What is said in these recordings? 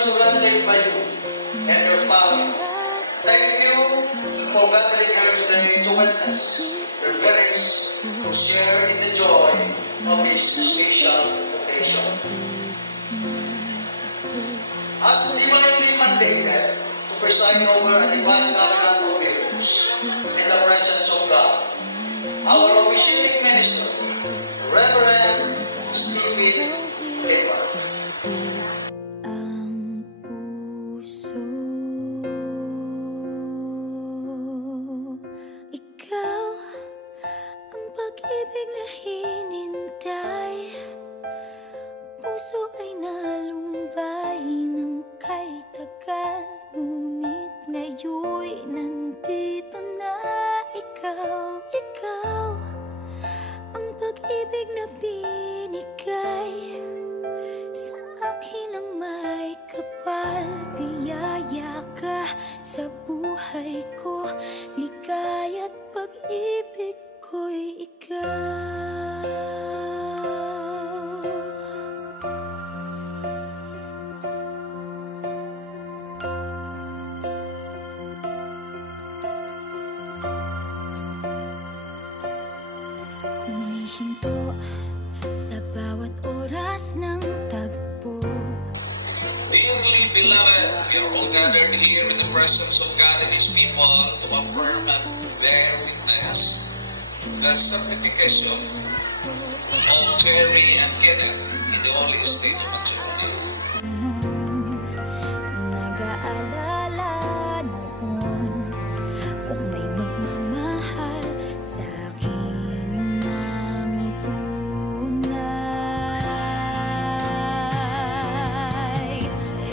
surrounded by you and your family. Thank you for gathering here today to witness your grace to share in the joy of this special occasion. As divinely mandated to preside over a divine covenant of marriage in the presence of God, our officiating minister, Reverend Stephen Evans. Ang puso, ikaw ang pag-ibig na hinintay. Puso ay nalumbay ng kay tagal, ngunit ngayon'y nandito na ikaw. Ikaw ang pag-ibig na binigay sa akin ang may kapal. Biyaya ka sa buhay ko, ligaya't pag-ibig ko'y ikaw. Humihinto sa bawat oras ng tagpo. Dearly beloved, you're all gathered here in the presence of God and His people to affirm and bear witness the sanctification of Jerry and Kenneth in the Holy Estate of Matsukutu. Nag-aalala noon kung may magmamahal sa akin ng tunay.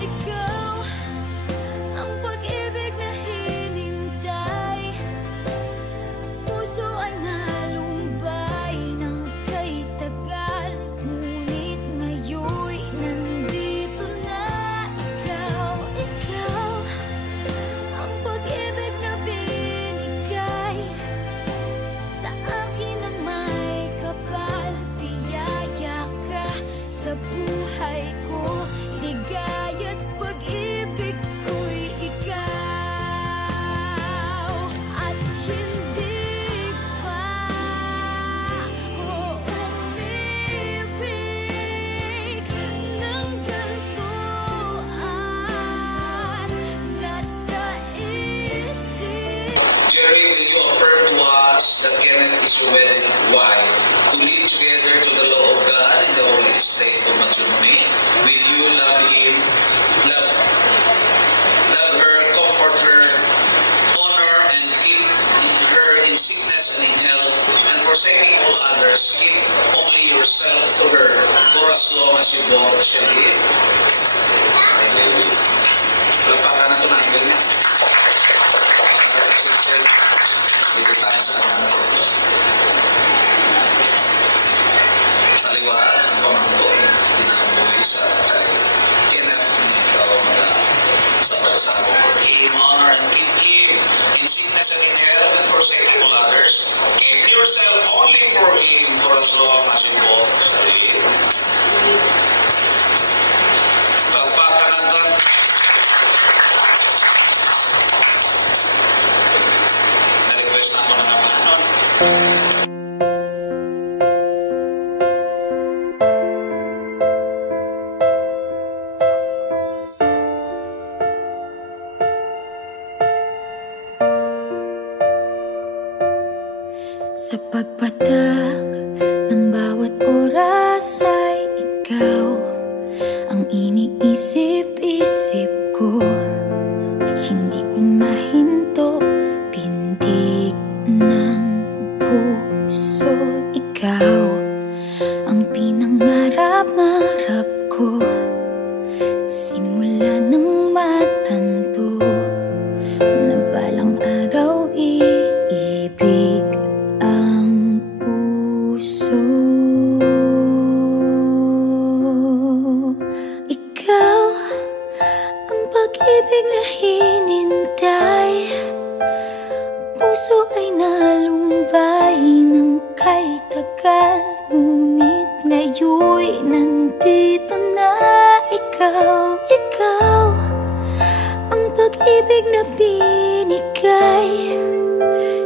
Ikaw ang pag-ibig na hinintay. Puso ay nalumbay ng kay tagal, ngunit ngayon'y nandito na ikaw. Ikaw ang pag-ibig na binigay sa akin ang may kapal. Biyaya ka sa buhay ko, ligaya't pag-ibig ko'y ikaw. At hindi pa ako umibig ng ganito at nasa isip. Jerry, will you affirm to us that Kenneth is your wedded wife, who live together to the law of God in the Holy Estate of matrimony? Will you love him, love her, comfort her, honor and keep her in sickness and in health, and forsaking all others, give only yourself to her for as long as you both shall live? Lapakan na ito na ang ganyan. Sa liwanag ng Panginoon, pinakamulit sa Kenneth na ikaw sa pagsabog. Give honor and keep him in sickness and in health, and forsaking all others. Give yourself only for him for as long as you both live. Palakpakan natin. Na-request na ako na naman. Sa pagpatak ng bawat oras ay ikaw ang iniisip-isip ko. Hindi ko mahinto, pintig ng puso. Ikaw ang pinangarap-ngarap ko, simula ng matanto na balang araw iibig ang puso. Ikaw ang pag-ibig na hinintay. Puso ay nalumbay ng kay tagal, ngunit ngayon'y nandito na ikaw. Ikaw pag-ibig na binigay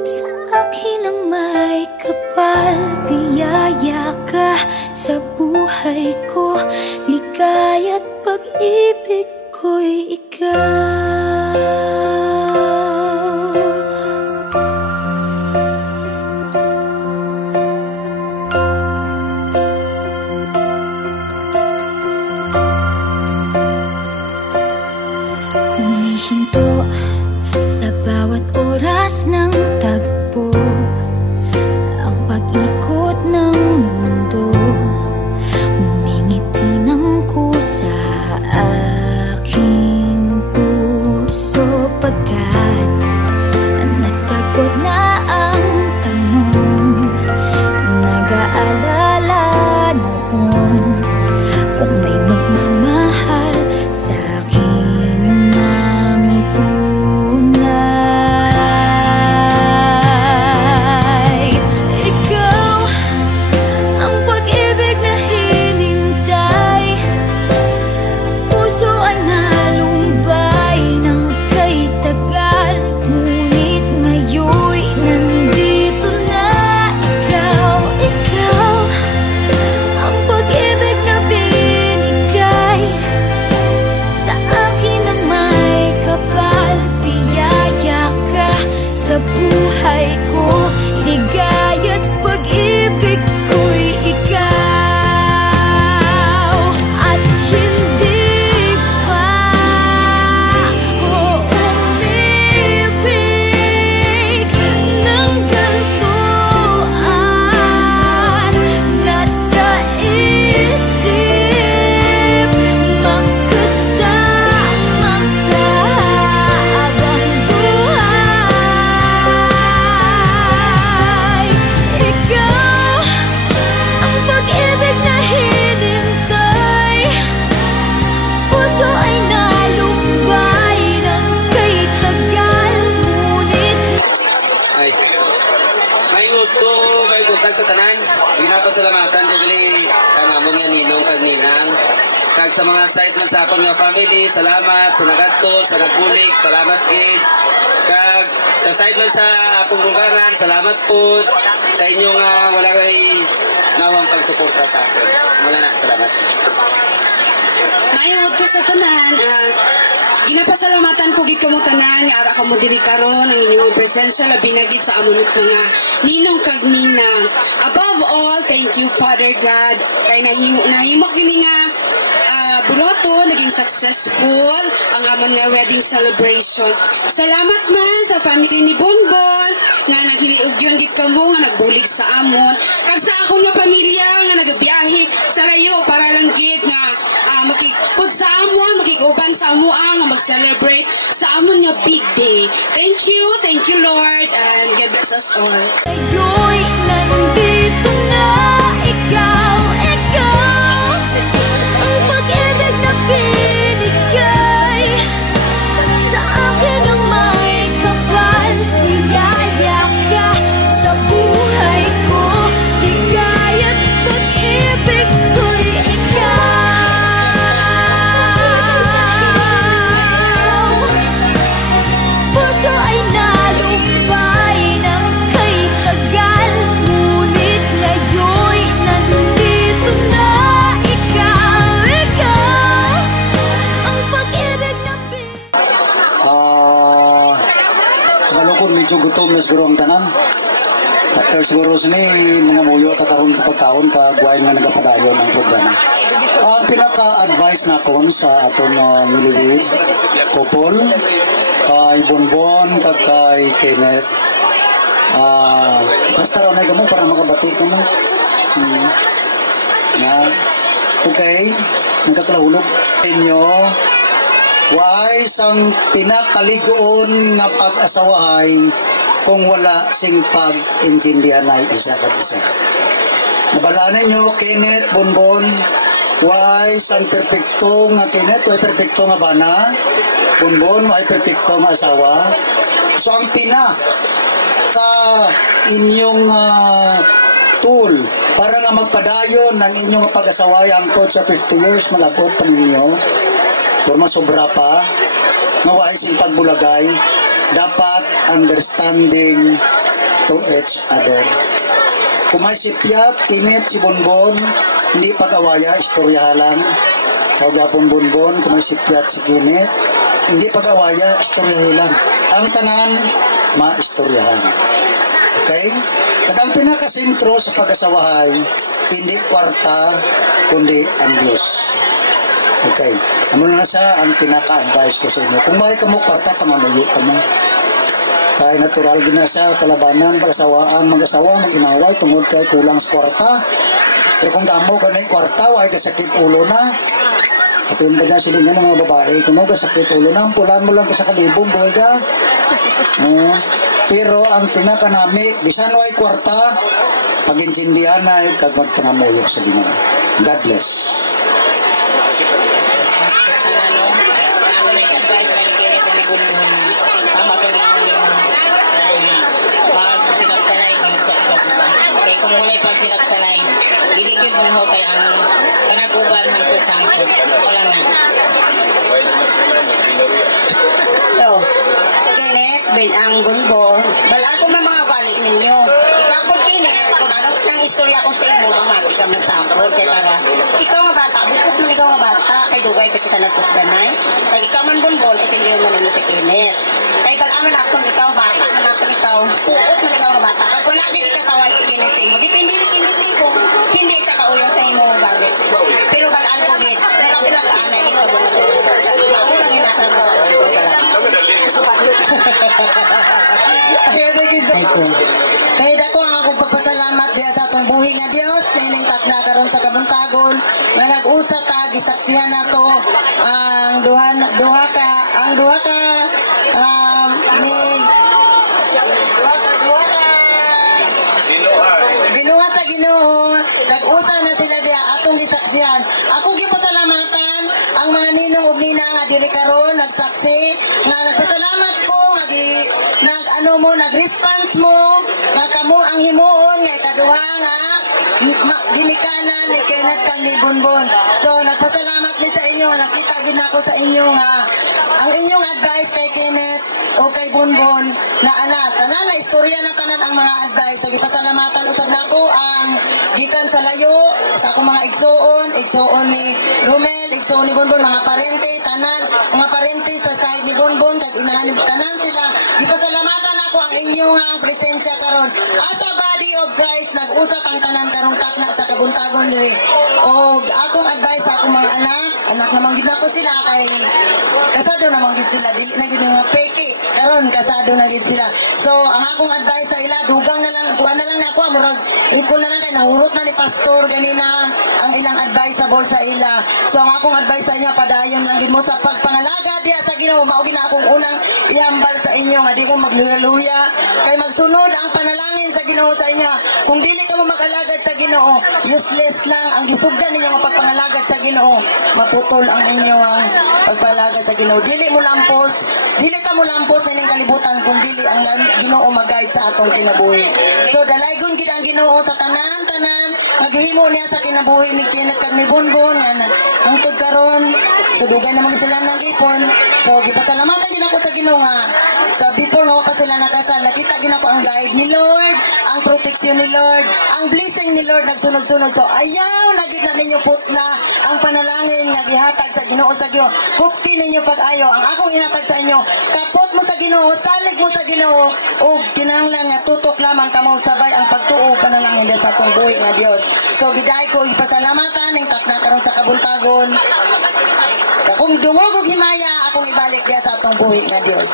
sa akin ang may kapal. Biyaya ka sa buhay ko, ligaya't pag-ibig ko'y ikaw. Humihinto sa bawat oras ng tagpo, ang pag-ikot ng mundo, humingiti ng kusa aking puso. Pagkat nasagot na ang tanong, nag-aalala noon kung may magmamahal sa akin ng tunay. Ikaw ang pag-ibig na hinintay, puso ay nalumbay ng kay tagal, ngunit ngayon'y nandito na ikaw. Ikaw ang pag-ibig na binigay sa akin ang may kapal. Biyaya ka sa buhay ko, ligaya't pag-ibig ko'y ikaw. At hindi pa ako umibig ng gantuan. Nasa isip magkasama ka habang buhay. Ikaw ang pag-ibig na hinintay, puso ay nalumbay ng kay tagal, ngunit Ay, may nguto, may buntag sa tanan. Pinapasalamatan ko gali ang among nga ninong kag ninang. Kag sa mga side man sa akong nga family, salamat sa nagadto, sa nagbulig, salamat gid. Kag sa side man sa akong lugaran, salamat po sa inyong wala kay nawang pagsuporta sa akin. Wala na, salamat. Mayong udto sa tanan, ginapasalamatan ko gid kamo tanan nga ara kamo diri karon ang inyong presensya labi na gid sa among mga ninong kag ninang. Above all, thank you Father God kay nahimok kini nga buloto naging successful ang amon nga wedding celebration. Salamat man sa family ni Bonbon nga naghiliog yun gid kamo nga nagbulig sa amon kag sa akong nga pamilya nga nagabiyahe sa layo para lang gid nga makikupod sa amon, makikuban sa amoa nga mag-celebrate sa amon nga big day. Thank you Lord, and God bless us all. ngayon'y nandito na ikaw. Ikaw ang pag-ibig na binigay sa akin ang may kapal. Biyaya ka sa buhay ko, ligaya't pag-ibig ko'y ikaw. Puso ay nalumbay ng kay tagal, ngunit ngayon'y nandito na ikaw. Ikaw ang pag-ibig na Kabalo ko medyo gutom na siguro ang tanan. After siguro sini mga muyo kakaroon sa pagkaon kagway nga nagapadayon ang programa. Ang pinaka-advice na ko sa atong niliwid couple kay Bonbon kag kay Kenneth. Basta raw na gamo para makabati ko mo. Na okay, nagkatulog inyo. Why sang pinakaligoon nga pag-asawahay kung wala sing pag-intindihan ay isa kag isa. Nabalaan ninyo, Kenneth, Bonbon, why sang perfecto nga Kenneth, why perfecto nga bana, Bonbon, why perfecto nga asawa. So ang pina ka inyong tool para nga magpadayon ng inyong pag-asaway angkod sa 50 years malabot pa ninyo. Kung masobra pa, nga wala sing pagbulagay, dapat understanding to each other. Kung may sipyat, kinit, si Bonbon, hindi pag-awaya, istorya lang. Kaya Bonbon, kung may sipyat, si kinit, hindi pag-awaya, istorya lang. Ang tanan, ma-istoryahan. Okay? At ang pinakasentro sa pag-asawahay, hindi kwarta, kundi ang Diyos. Okay. Ano na sa ang pinaka-advise ko sa inyo? Kung may kamo kwarta, pamamuyo ka mo. Kaya natural gina sa kalabanan, pag-asawaan, mag-asawa, mag-inaway, tungod kay kulang sa kwarta. Pero kung damo ka na yung kwarta, ay kasakit ulo na. At yung kanya silingan ng mga babae, kung kasakit ulo na, pulan mo lang ka sa kalibong, buhay ka. Pero ang tinakanami, bisan ay kwarta, pag-intindihan ay kagmagpangamuyok sa Ginoo. God bless. Kung mulai pag sinagsanay, diligid mo ho kayo ang panaguban ng kutsangko. Wala na. So, Kenneth, Ben ang Bonbon, balaan ko mga balik ninyo. Ikaw po, Kenneth, kung anong ang istorya ko sa inyo, mamati ka masapro. Kaya para, ikaw nga bata, bukod mo ikaw nga bata, kay Dugay, ba't kita nagkukbanay? Kaya ikaw man Bonbon, itindihan mo naman si Kenneth. Kaya balaan mo na akong ikaw bata, anak ko ikaw, puot mo ikaw nga bata. Kaya wala din ikasaway si Kenneth sa inyo. Depende kung hindi sa kaulan sa inyo bagay. Pero balaan ko din, nakabilang ka anay, ikaw mo na ito. Ako lang inakarang ko sa lahat. Kaya dako ang akong pagpasalamat diya sa atong buhi nga Dios na iningkap na karon sa kabuntagon nga nag-usa ta gisaksihan nato ang duha ka binuhat sa Ginoo, nag-usa na sila diya atong gisaksihan. Ako gipasalamatan ang mga ninong ug nina nga dili karon nagsaksi nga nagpasalamat ko nga nag-response mo nga kamo ang himuon nga ikaduha nga ginikanan ni Kenneth kang ni Bonbon. So nagpasalamat mi sa inyo, nakita gid nako sa inyo nga ang inyong advice kay Kenneth o kay Bonbon na ana tanan na istorya na tanan ang mga advice. Sa gipasalamatan usab nako ang gikan sa layo sa akong mga igsoon ni Romel, igsoon ni Bonbon, mga parente tanan, mga parente sa side ni Bonbon kag inahan ni tanan sila. Gipasalamatan ako ang inyong presensya karon. As a body of Christ, nag-usap ang tanan karong takna sa kabuntagon diri. O akong advice sa akong mga anak naman gid nako sila kay kasado naman gid sila, dili na gid mga peke. Karon kasado na gid sila. So ang akong advice sa ila, dugang na lang, kuha na lang na ako, murag rikon na lang kay nahurot na ni pastor ganina ang ilang advisable sa ila. So ang akong advice sa inyo, padayon lang gid mo sa pagpangalaga diya sa Ginoo. Mao gid na akong unang ihambal sa inyo nga di ko magluya kay magsunod ang panalangin sa Ginoo sa inyo. Kung dili ka mo mag-alagad sa Ginoo, useless lang ang gisugdan ninyo nga pagpangalagad sa Ginoo. Maputol ang inyong pagpalagad sa Ginoo. Dili ka mo lampos sa inyong kalibutan kung dili ang Ginoo mag-guide sa atong kinabuhi. So dalaygon gid ang Ginoo sa tanan maghimo niya sa kinabuhi ni Kenneth kag ni Bonbon nga hangtod karon so dugay na sila nang ipon. So gipasalamatan din ako sa Ginoo nga sa before nga pa sila nakasal, nakita gid ako ang guide ni Lord, ang proteksyon ni Lord, ang blessing ni Lord nagsunod-sunod. So ayaw na gid na ninyo putla ang panalangin nga gihatag sa Ginoo sa Ginoo. Kupti ninyo pag-ayo ang akong ihatag sa inyo. Kapot mo sa Ginoo, salig mo sa Ginoo ug kinahanglan nga tutok lamang kamo sabay ang pagtuo panalangin sa atong buhi nga Dios. So giday ko ipasalamatan ning takna karon sa kabuntagon. Kung dungog og himaya akong ibalik diya sa atong buhi nga Dios.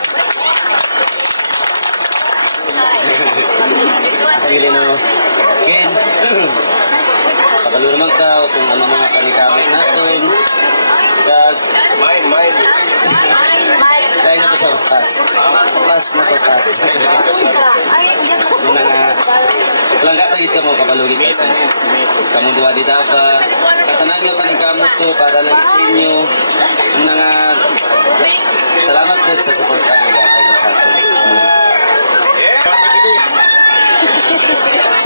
Pagili na again. Pagalo naman ka kung ano mga pangkamit natin. Dahil na to sa pass na to pass. Muna na langga tayo dito mo kapalugi kayo sa kamu dua di dapa. Katanan nyo paningkamot ko para lang sa inyo. Mga salamat po sa suporta ng gatag sa atin.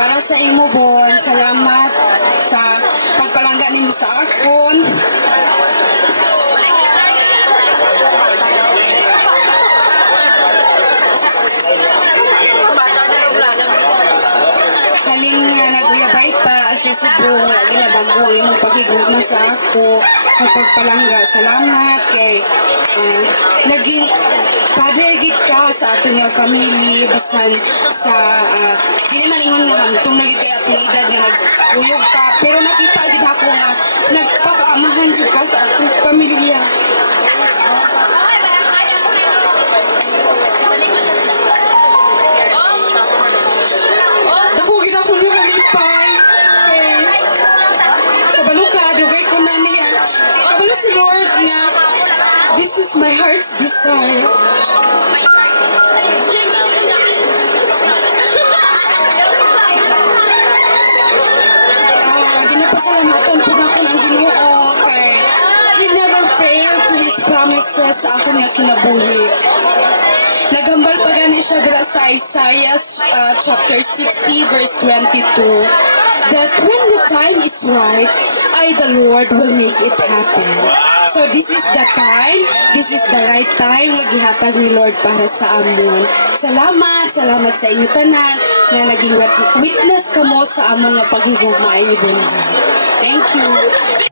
Para sa imo Bon, salamat sa pagpalangga nimo sa akon. subong, ginabago ang imong pagigugma sa ako, kapagpalangga. Salamat kay naging kadegit ka sa ating nga family, basan sa, hindi man ingon nga hantong naging kay ating edad nga naguyog ka, pero nakita din ako nga nagpakaamahan dyan ka sa ating pamilya. Dako ako nga halipay. Kabalo ka, dugay ko na niya. Kabalo si Lord nga, this is my heart's desire. Ginapasalamatan po na ako ng Ginoo kay He never failed to His promises sa ako niya kinabuhi. Nagambal pa gani siya dira sa Isaiah chapter 60 verse 22 that when the time is right, I the Lord will make it happen. So this is the time, this is the right time nga gihatag ni Lord para sa amon. Salamat sa inyo tanan nga naging witness kamo sa among nga pagigugma ini. Thank you.